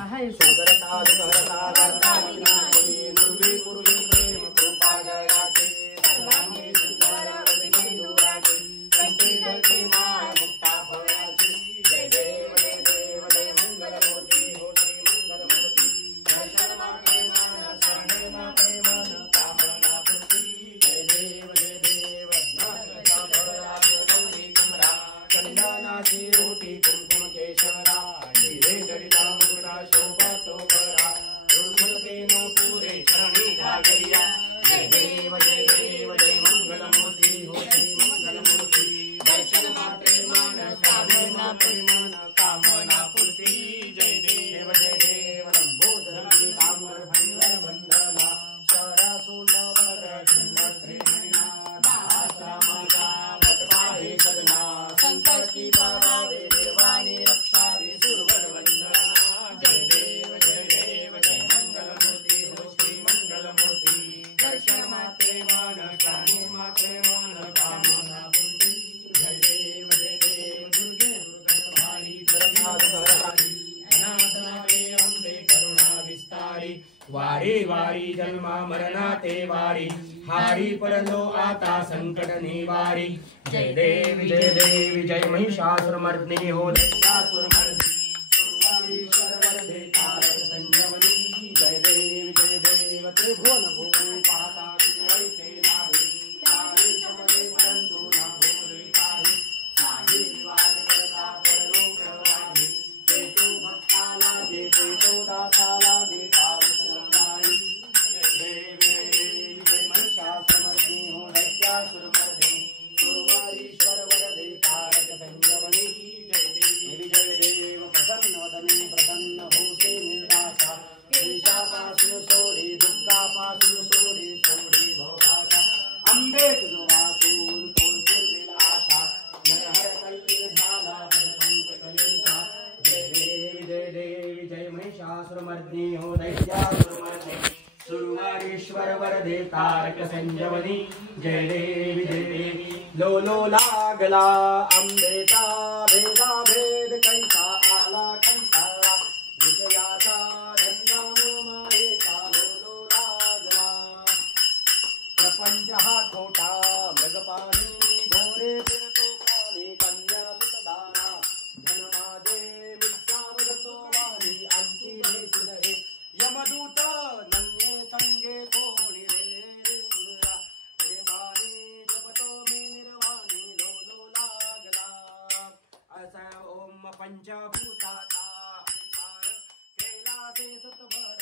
हाय सुंदरता सुंदरता करता विनाशी मुरली मुरली प्रेम कृपा जयाची सर्वांगी सुंदर सिंधुराची कंठी धरती माय मुक्ता फळाची जय देव जय देव जय मंगलमूर्ती हो श्री मंगलमूर्ती दर्शन मात्रे मान शरणे मात्रे मन कामना पूर्ती जय देव ज्ञानचा भरात गौरी कुमरा चंदनाची रोटी कुंकुम केशरा हिरे जडिता मुकुटा शोभा तो बरा दुर्मतेन पुरे चरणी घागरिया जय देव जय मंगलमूर्ती हो श्री मंगलमूर्ती दर्शन मात्रे मान शरणे मात्रे मन कामना पूर्ती जय देव लंबोदर पीतांबर भंवर वंदना शरा सोंडवर सुंदर त्रिनयना दासरामाचा वटवाहे सदना संकष्टी पावावे निर्वाणी रक्षावे सुरवर वंदना जय देव जय मंगलमूर्ती हो श्री मंगलमूर्ती दर्शन मात्रे मान शरणे मात्रे मन कामना पूर्ती जय देव दुर्गे दुर्गतभारी दुर्गाधारी अनाथनाथे अंबे करुणा विस्तारी वारी वारी जन्मा मरणा ते वारी हारी पडलो आता संकट निवारी जय देवी जय महिषासुरमर्दिनी हो दैत्यासुरमर्दिनी सुरवारीश्वर वरदे तारक संजीवनी जय देव त्रिभुवन भूमि पाता वैसे नाही तारे समरे परंतु ना भूले काही साही विवाद करता परलो प्रवाही ते तो भक्ताला दे ते तो दासाला दे पावसलाई जय देव जय महिषासुरमर्दिनी हो दैत्यासुरमर्दिनी सुरवारीश्वर वरदे तारक संजीवनी जय देव प्रसन्न वदने प्रसन्न होते निर्दासा देशापासून सोडी दुःखापासून सोडी भवभाषा अंबे तुझो वाचून तोल पूर्वील आशा नरहर कल्ली झाला पंक कलेशा जय देवी जय महिषासुरमर्दिनी हो दैत्यासुरमर्दिनी सुरवारीश्वर वरदे तारक संजीवनी जय देवी लो लागला अंबेचा भेदा भेद कैसा आला कंटाळा विजयाचा धन्याम मायेचा लो लागला प्रपंच हा खोटा मृगपाणी घोरे फिरतो काली कन्या सुतदाना धन माझे मित्रावदतो वाणी आमची भेट रे यमदूत नंगे संगे कोणी रे उरला प्रेमाने जपतो मी निर्वाणी लो लागला असा ओम पंचभूताचा केला से सत्वर